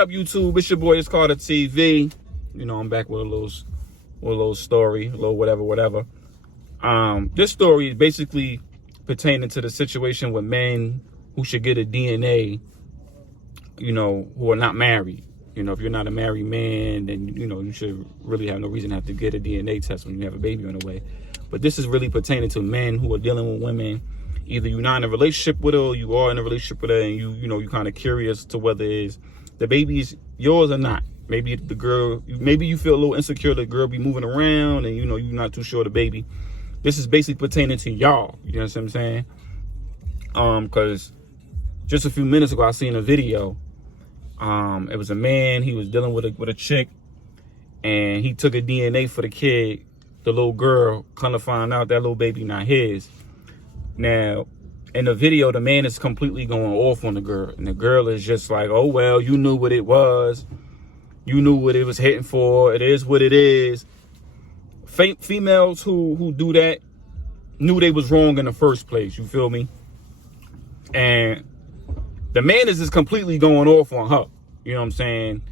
up, YouTube? It's your boy, It's Carter TV. You know, I'm back with a little story, a little whatever. This story is basically pertaining to the situation with men who should get a DNA, you know, who are not married. You know, if you're not a married man, then, you know, you should really have no reason to have to get a DNA test when you have a baby on the way. But this is really pertaining to men who are dealing with women. Either you're not in a relationship with her, or you are in a relationship with her, and you're kind of curious to whether the baby is yours or not. Maybe the girl, maybe you feel a little insecure the girl be moving around, and you know you're not too sure the baby. This is basically pertaining to y'all. You know what I'm saying? Because just a few minutes ago I seen a video. It was a man. He was dealing with a chick, and he took a DNA for the kid, the little girl. Kind of find out that little baby not his. Now, in the video, the man is completely going off on the girl, and the girl is just like, "Oh well, you knew what it was. You knew what it was hitting for. It is what it is." Females who do that knew they was wrong in the first place. You feel me? And the man is just completely going off on her. You know what I'm saying?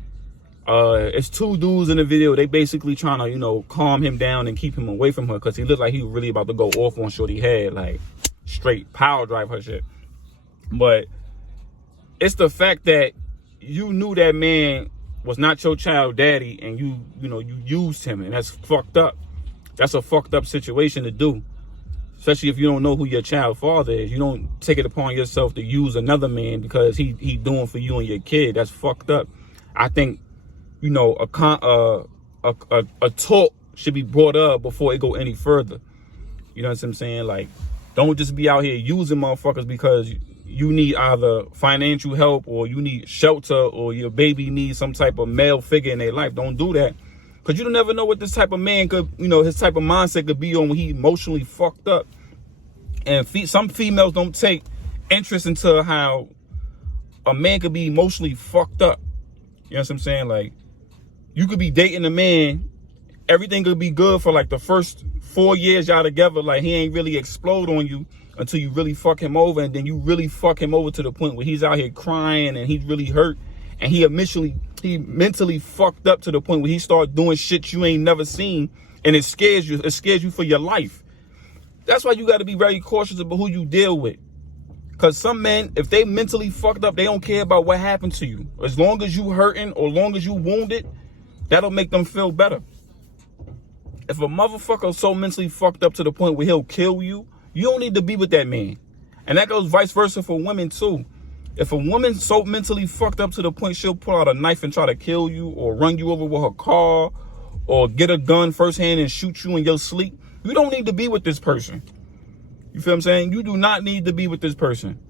It's two dudes in the video. They basically trying to, you know, calm him down and keep him away from her, because he looked like he was really about to go off on shorty head, like straight power drive her shit. But it's the fact that you knew that man was not your child daddy, and you used him, and that's fucked up. That's a fucked up situation to do. Especially if you don't know who your child father is. You don't take it upon yourself to use another man because he doing for you and your kid. That's fucked up. I think, you know, a talk should be brought up before it go any further. You know what I'm saying? Like, don't just be out here using motherfuckers because you need either financial help, or you need shelter, or your baby needs some type of male figure in their life. Don't do that. Because you don't never know what this type of man could, you know, his type of mindset could be on when he emotionally fucked up. And some females don't take interest into how a man could be emotionally fucked up. You know what I'm saying? Like, you could be dating a man, everything could be good for like the first 4 years y'all together. Like, he ain't really explode on you until you really fuck him over. And then you really fuck him over to the point where he's out here crying and he's really hurt. And he mentally fucked up to the point where he started doing shit you ain't never seen. And it scares you. It scares you for your life. That's why you got to be very cautious about who you deal with. Because some men, if they mentally fucked up, they don't care about what happened to you. As long as you hurting or long as you wounded, that'll make them feel better. If a motherfucker is so mentally fucked up to the point where he'll kill you, you don't need to be with that man. And that goes vice versa for women too. If a woman's so mentally fucked up to the point she'll pull out a knife and try to kill you, or run you over with her car, or get a gun firsthand and shoot you in your sleep, you don't need to be with this person. You feel what I'm saying? You do not need to be with this person.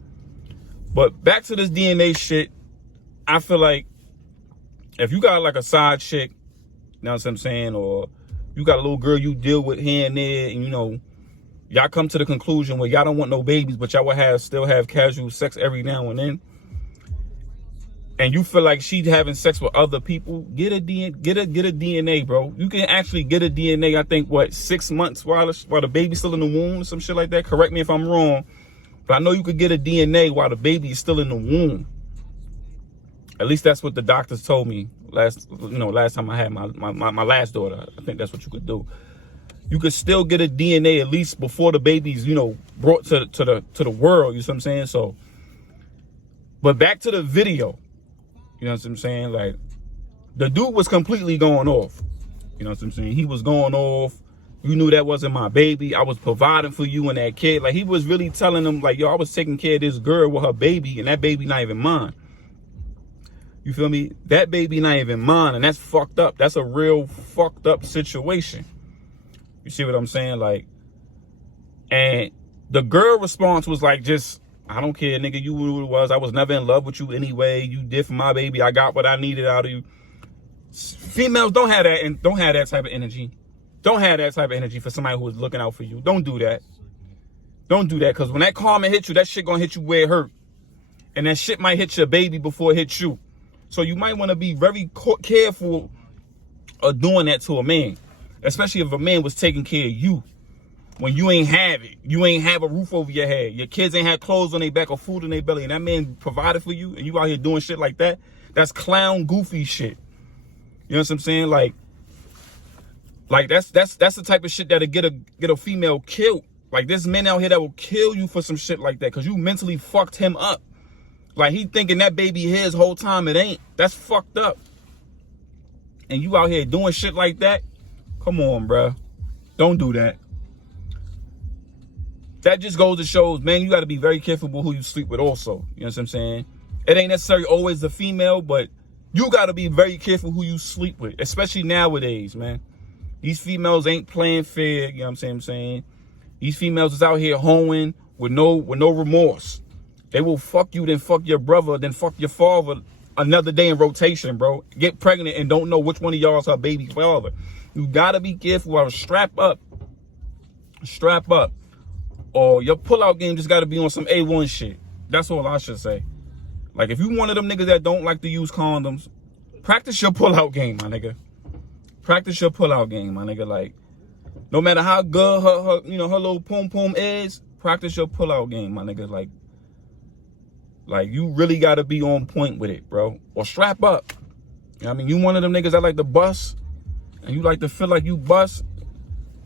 But back to this DNA shit, I feel like if you got like a side chick, you know what I'm saying, or you got a little girl you deal with here and there, and you know, y'all come to the conclusion where y'all don't want no babies, but y'all will still have casual sex every now and then, and you feel like she's having sex with other people, get a DNA, bro. You can actually get a DNA, I think, 6 months while the baby's still in the womb, or some shit like that. Correct me if I'm wrong, but I know you could get a DNA while the baby is still in the womb. At least that's what the doctors told me last time I had my last daughter. I think that's what you could do. You could still get a DNA at least before the baby's, you know, brought to the world. You know what I'm saying? So, but back to the video. You know what I'm saying? Like, the dude was completely going off. You know what I'm saying? He was going off. You knew that wasn't my baby. I was providing for you and that kid. Like, he was really telling them, like, yo, I was taking care of this girl with her baby, and that baby not even mine. You feel me? That baby not even mine, and that's fucked up. That's a real fucked up situation. You see what I'm saying? Like, and the girl response was like, just, I don't care, nigga, you knew what it was. I was never in love with you anyway. You did for my baby. I got what I needed out of you. Females don't have that, and don't have that type of energy. Don't have that type of energy for somebody who is looking out for you. Don't do that. Don't do that, because when that karma hits you, that shit gonna hit you where it hurt. And that shit might hit your baby before it hits you. So you might want to be very careful of doing that to a man. Especially if a man was taking care of you when you ain't have it. You ain't have a roof over your head. Your kids ain't had clothes on their back or food in their belly. And that man provided for you, and you out here doing shit like that. That's clown goofy shit. You know what I'm saying? Like that's the type of shit that'll get a female killed. Like, there's men out here that will kill you for some shit like that because you mentally fucked him up. Like, he thinking that baby his whole time. It ain't. That's fucked up. And you out here doing shit like that? Come on, bruh. Don't do that. That just goes to show, man, you got to be very careful with who you sleep with also. You know what I'm saying? It ain't necessarily always the female, but you got to be very careful who you sleep with, especially nowadays, man. These females ain't playing fair, you know what I'm saying? These females is out here hoeing with no remorse. They will fuck you, then fuck your brother, then fuck your father another day in rotation, bro. Get pregnant and don't know which one of y'all is her baby's father. You gotta be careful. Or strap up. Strap up. Or your pullout game just gotta be on some A1 shit. That's all I should say. Like, if you one of them niggas that don't like to use condoms, practice your pullout game, my nigga. Practice your pullout game, my nigga. Like, no matter how good her her little pom-pom is, practice your pullout game, my nigga. Like, you really gotta be on point with it, bro. Or strap up. You know what I mean? You one of them niggas that like to bust, and you like to feel like you bust,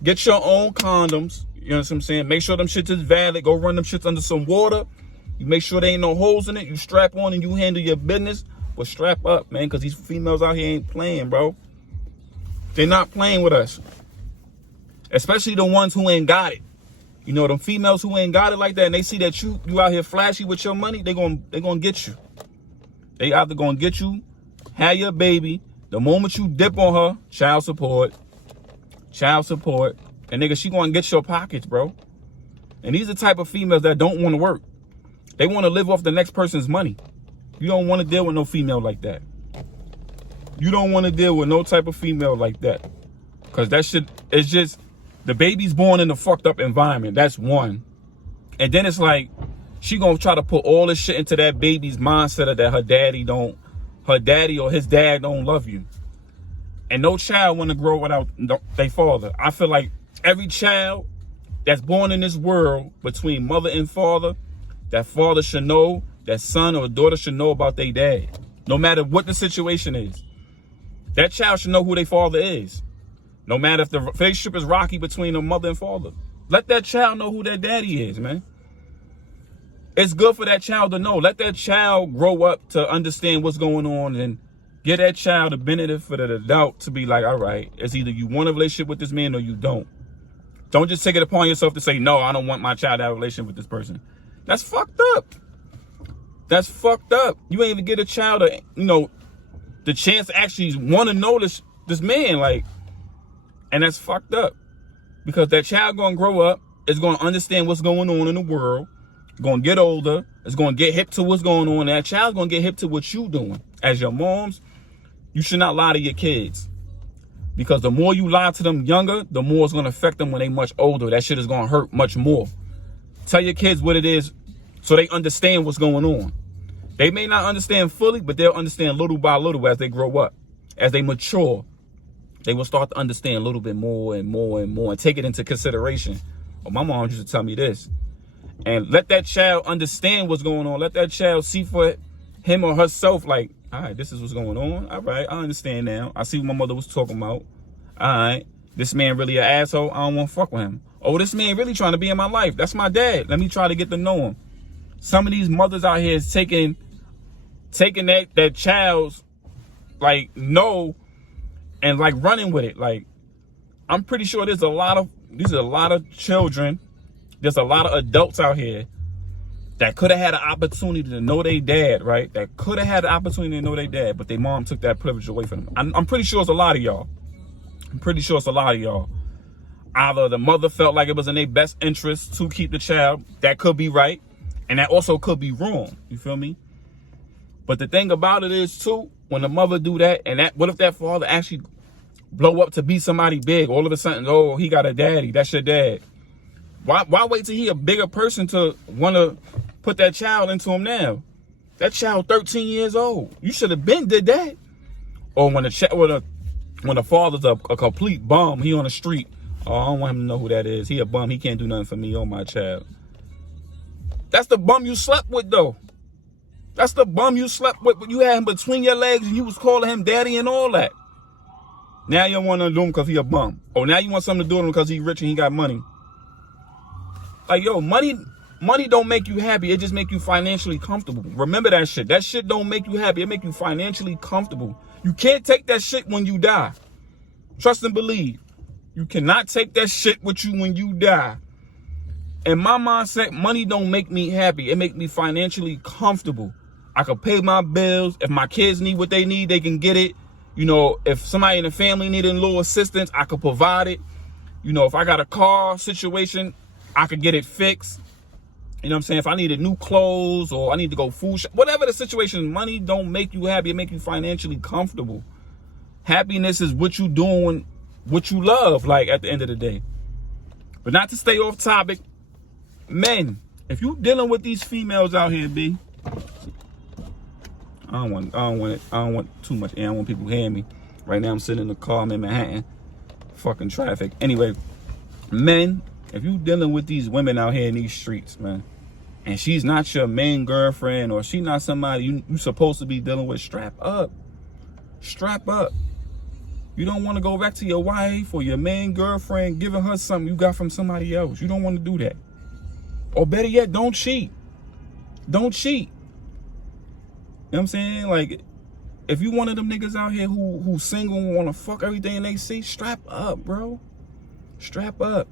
get your own condoms. You know what I'm saying? Make sure them shits is valid. Go run them shits under some water. You make sure there ain't no holes in it. You strap on and you handle your business. But strap up, man, because these females out here ain't playing, bro. They're not playing with us. Especially the ones who ain't got it. You know, them females who ain't got it like that, and they see that you out here flashy with your money, they gonna get you. They either gonna get you, have your baby. The moment you dip on her, child support. And nigga, she gonna get your pockets, bro. And these are the type of females that don't want to work. They want to live off the next person's money. You don't want to deal with no female like that. You don't want to deal with no type of female like that. Because that shit, it's just, the baby's born in a fucked up environment. That's one. And then it's like, she gonna try to put all this shit into that baby's mindset that her daddy or his dad don't love you. And no child want to grow without their father. I feel like every child that's born in this world between mother and father, that father should know, that son or daughter should know about their dad. No matter what the situation is. That child should know who their father is. No matter if the relationship is rocky between the mother and father. Let that child know who their daddy is, man. It's good for that child to know. Let that child grow up to understand what's going on and give that child the benefit of the doubt to be like, all right, it's either you want a relationship with this man or you don't. Don't just take it upon yourself to say, no, I don't want my child to have a relationship with this person. That's fucked up. That's fucked up. You ain't even get a child the chance to actually want to know this man, like, and that's fucked up. Because that child gonna grow up, is gonna understand what's going on in the world, gonna get older, is gonna get hip to what's going on, and that child's gonna get hip to what you doing. As your moms, you should not lie to your kids. Because the more you lie to them younger, the more it's gonna affect them when they much older. That shit is gonna hurt much more. Tell your kids what it is so they understand what's going on. They may not understand fully, but they'll understand little by little as they grow up. As they mature, they will start to understand a little bit more and more and more and take it into consideration. Well, my mom used to tell me this. And let that child understand what's going on. Let that child see for him or herself, like, all right, this is what's going on. All right, I understand now. I see what my mother was talking about. All right, this man really an asshole. I don't want to fuck with him. Oh, this man really trying to be in my life. That's my dad. Let me try to get to know him. Some of these mothers out here is taking that child's, like, no, and, like, running with it. Like, I'm pretty sure these are a lot of children. There's a lot of adults out here that could have had an opportunity to know their dad, right? That could have had the opportunity to know their dad, but their mom took that privilege away from them. I'm pretty sure it's a lot of y'all. Either the mother felt like it was in their best interest to keep the child. That could be right. And that also could be wrong. You feel me? But the thing about it is, too, when the mother do that, and what if that father actually blow up to be somebody big? All of a sudden, oh, he got a daddy. That's your dad. Why wait till he a bigger person to want to put that child into him now? That child 13 years old. You should have been did that. Or when the father's a complete bum, he on the street. Oh, I don't want him to know who that is. He a bum. He can't do nothing for me or my child. That's the bum you slept with, though. That's the bum you slept with, but you had him between your legs and you was calling him daddy and all that. Now you don't want to do him because he a bum. Or now you want something to do with him because he rich and he got money. Like, yo, money don't make you happy. It just make you financially comfortable. Remember that shit. That shit don't make you happy. It make you financially comfortable. You can't take that shit when you die. Trust and believe. You cannot take that shit with you when you die. In my mindset, money don't make me happy. It make me financially comfortable. I can pay my bills. If my kids need what they need, they can get it. You know, if somebody in the family needed a little assistance, I could provide it. You know, if I got a car situation, I could get it fixed. You know what I'm saying? If I needed new clothes or I need to go food shop, whatever the situation, money don't make you happy. It make you financially comfortable. Happiness is what you doing, what you love, like, at the end of the day. But not to stay off topic, men, if you dealing with these females out here, B, I don't want too much air. I don't want people hearing me. Right now I'm sitting in the car, I'm in Manhattan. Fucking traffic. Anyway, men, if you dealing with these women out here in these streets, man, and she's not your main girlfriend or she not somebody you supposed to be dealing with, strap up. Strap up. You don't want to go back to your wife or your main girlfriend giving her something you got from somebody else. You don't want to do that. Or better yet, don't cheat. Don't cheat. You know what I'm saying? Like, if you one of them niggas out here who's single and want to fuck everything they see, strap up, bro. Strap up.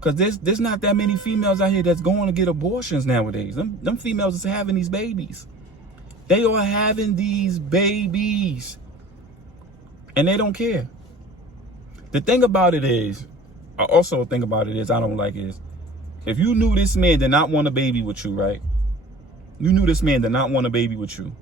Because there's not that many females out here that's going to get abortions nowadays. Them females is having these babies. They are having these babies. And they don't care. The thing about it is, I don't like is, if you knew this man did not want a baby with you, right? You knew this man did not want a baby with you.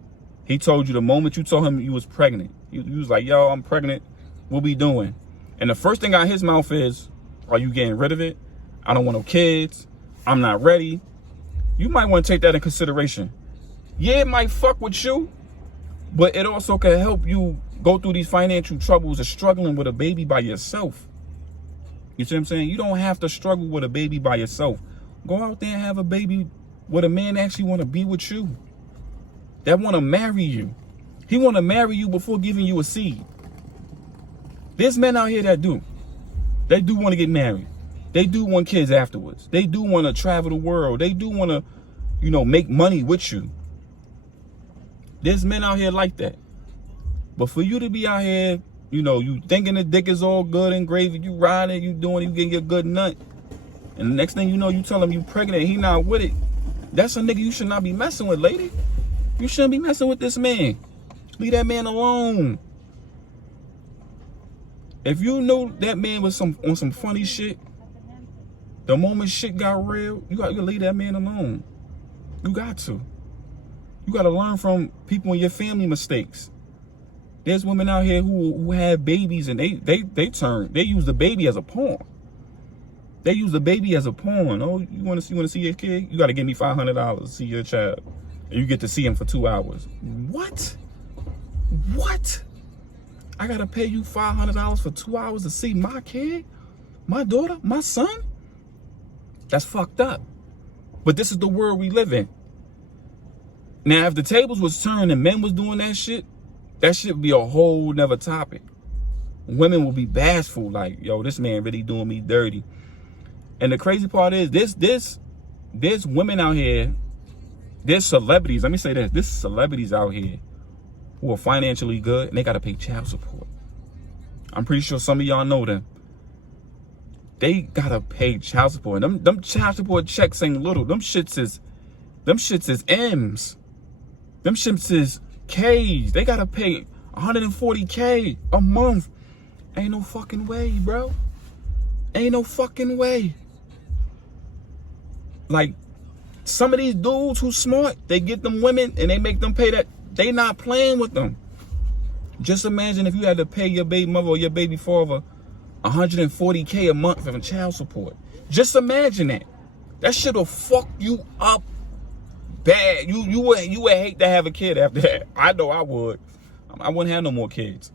He told you the moment you told him you was pregnant. You was like, yo, I'm pregnant. What we doing? And the first thing out his mouth is, are you getting rid of it? I don't want no kids. I'm not ready. You might want to take that in consideration. Yeah, it might fuck with you, but it also can help you go through these financial troubles of struggling with a baby by yourself. You see what I'm saying? You don't have to struggle with a baby by yourself. Go out there and have a baby with a man that actually want to be with you, that want to marry you. He want to marry you before giving you a seed. There's men out here that do. They do want to get married. They do want kids afterwards. They do want to travel the world. They do want to, you know, make money with you. There's men out here like that. But for you to be out here, you know, you thinking the dick is all good and gravy, you riding, you doing, you getting your good nut. And the next thing you know, you tell him you pregnant, he not with it. That's a nigga you should not be messing with, lady. You shouldn't be messing with this man. Leave that man alone. If you knew that man was on some funny shit, the moment shit got real, you got to leave that man alone. You got to. You got to learn from people in your family mistakes. There's women out here who have babies and they use the baby as a pawn. They use the baby as a pawn. Oh, you want to see your kid? You got to give me $500 to see your child. And you get to see him for 2 hours. What? What? I got to pay you $500 for 2 hours to see my kid? My daughter? My son? That's fucked up. But this is the world we live in. Now, if the tables was turned and men was doing that shit would be a whole nother topic. Women will be bashful, like, yo, this man really doing me dirty. And the crazy part is, there's women out here, there's celebrities, let me say this, there's celebrities out here who are financially good and they got to pay child support. I'm pretty sure some of y'all know them. They got to pay child support. And them child support checks ain't little. Them shits is M's. Them shits is K's. They got to pay $140K a month. Ain't no fucking way, bro. Ain't no fucking way. Like, some of these dudes who smart, they get them women and they make them pay that. They not playing with them. Just imagine if you had to pay your baby mother or your baby father $140K a month for child support. Just imagine that. That shit will fuck you up bad. You would hate to have a kid after that. I know I would. I wouldn't have no more kids.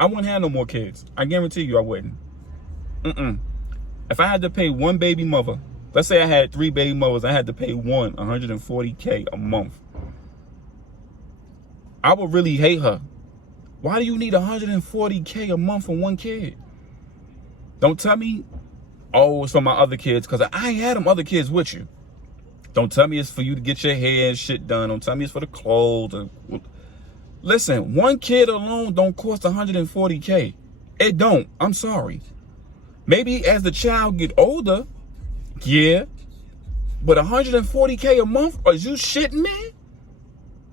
I wouldn't have no more kids. I guarantee you I wouldn't. If I had to pay one baby mother Let's say I had 3 baby mothers. I had to pay one $140K a month. I would really hate her. Why do you need $140K a month for one kid? Don't tell me, oh, it's for my other kids, because I ain't had them other kids with you. Don't tell me it's for you to get your hair and shit done. Don't tell me it's for the clothes. Listen, one kid alone don't cost $140K. It don't. I'm sorry. Maybe as the child get older, yeah. But $140K a month? Are you shitting me?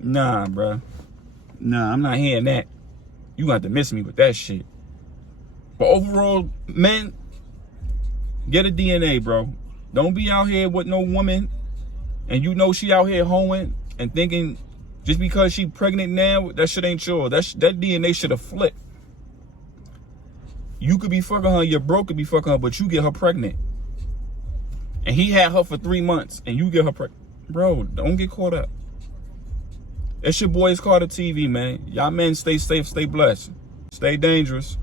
Nah, bro. Nah, I'm not hearing that. You got to miss me with that shit. But overall, men, get a DNA, bro. Don't be out here with no woman and you know she out here hoeing and thinking just because she pregnant now, that shit ain't yours. That DNA should have flipped. You could be fucking her, your bro could be fucking her, but you get her pregnant. And he had her for 3 months and you get her pregnant. Bro, don't get caught up. It's your boy, It's Carter TV, man. Y'all men stay safe, stay blessed. Stay dangerous.